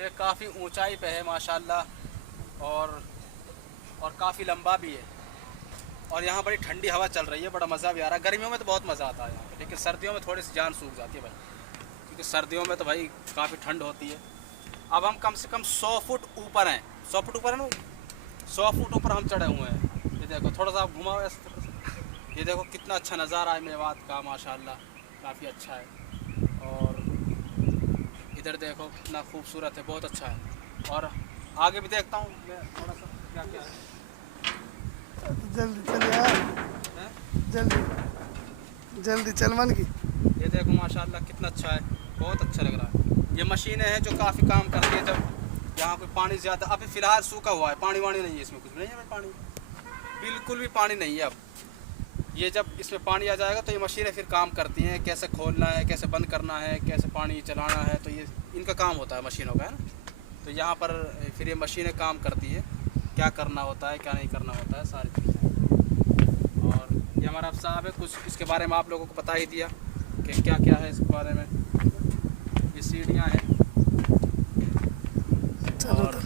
ये काफ़ी ऊंचाई पे है माशाल्लाह और काफ़ी लंबा भी है। और यहाँ बड़ी ठंडी हवा चल रही है, बड़ा मज़ा भी आ रहा है। गर्मियों में तो बहुत मज़ा आता है यहाँ पे, लेकिन सर्दियों में थोड़ी सी जान सूख जाती है भाई, क्योंकि सर्दियों में तो भाई काफ़ी ठंड होती है। अब हम कम से कम 100 फुट ऊपर हैं। 100 फुट ऊपर है ना, 100 फुट ऊपर हम चढ़े हुए हैं। ये देखो, थोड़ा सा आप घुमाओ ऐसे थोड़ा सा। ये देखो कितना अच्छा नज़ारा है मेवात का माशाल्लाह, काफ़ी अच्छा है। और इधर देखो कितना खूबसूरत है, बहुत अच्छा है। और आगे भी देखता हूँ मैं थोड़ा सा क्या क्या है। जल्दी चल यार, हैं? जल्दी जल्दी चल मन की। ये देखो माशाल्लाह कितना अच्छा है, बहुत अच्छा लग रहा है। ये मशीनें हैं जो काफ़ी काम करती है जब यहाँ कोई पानी ज़्यादा। अभी फ़िलहाल सूखा हुआ है, पानी वानी नहीं है इसमें, कुछ नहीं है पानी, बिल्कुल भी पानी नहीं है। अब ये जब इसमें पानी आ जाएगा तो ये मशीनें फिर काम करती हैं, कैसे खोलना है, कैसे बंद करना है, कैसे पानी चलाना है, तो ये इनका काम होता है मशीनों का, है ना। तो यहाँ पर फिर ये मशीनें काम करती है, क्या करना होता है क्या नहीं करना होता है, सारी चीज़ें। और ये हमारा अब साहब है, कुछ इसके बारे में आप लोगों को बता ही दिया कि क्या क्या है इसके बारे में। ये सीढ़ियाँ हैं। चलो और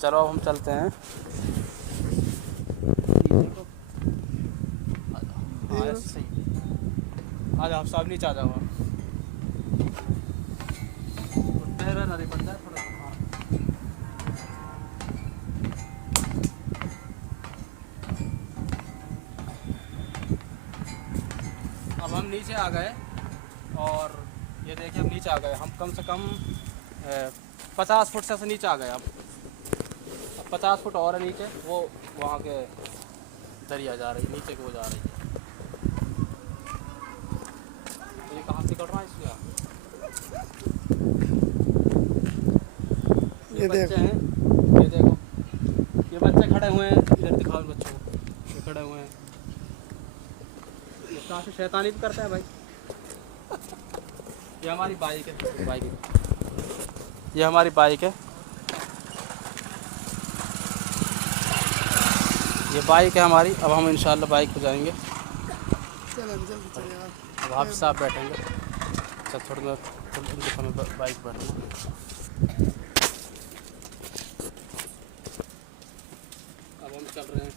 चलो अब हम चलते हैं। हाँ ऐसे सही, आ जाओ साहब, नीचे आ जाओ आप। पैर नहीं बनता है थोड़ा सा। अब हम नीचे आ गए और ये देखिए हम नीचे आ गए। हम कम से कम 50 फुट से नीचे आ गए। अब 50 फुट और है नीचे, वो वहाँ के दरिया जा रही है, नीचे को जा रही है। ये कहाँ से कर रहा है इसका? ये बच्चे देखो, हैं, ये देखो, ये बच्चे खड़े हुए हैं। इधर दिखाओ बच्चों को, ये खड़े हुए हैं। ये काफ़ी शैतानी भी करते हैं भाई। ये हमारी बाइक है, बाइक है, ये हमारी बाइक है, ये बाइक है हमारी। अब हम इंशाल्लाह बाइक पे जाएंगे। चल जल्दी चल यार। अब आप साथ बैठेंगे। अच्छा थोड़ी देर बाइक बैठूँगा। अब हम चल रहे हैं।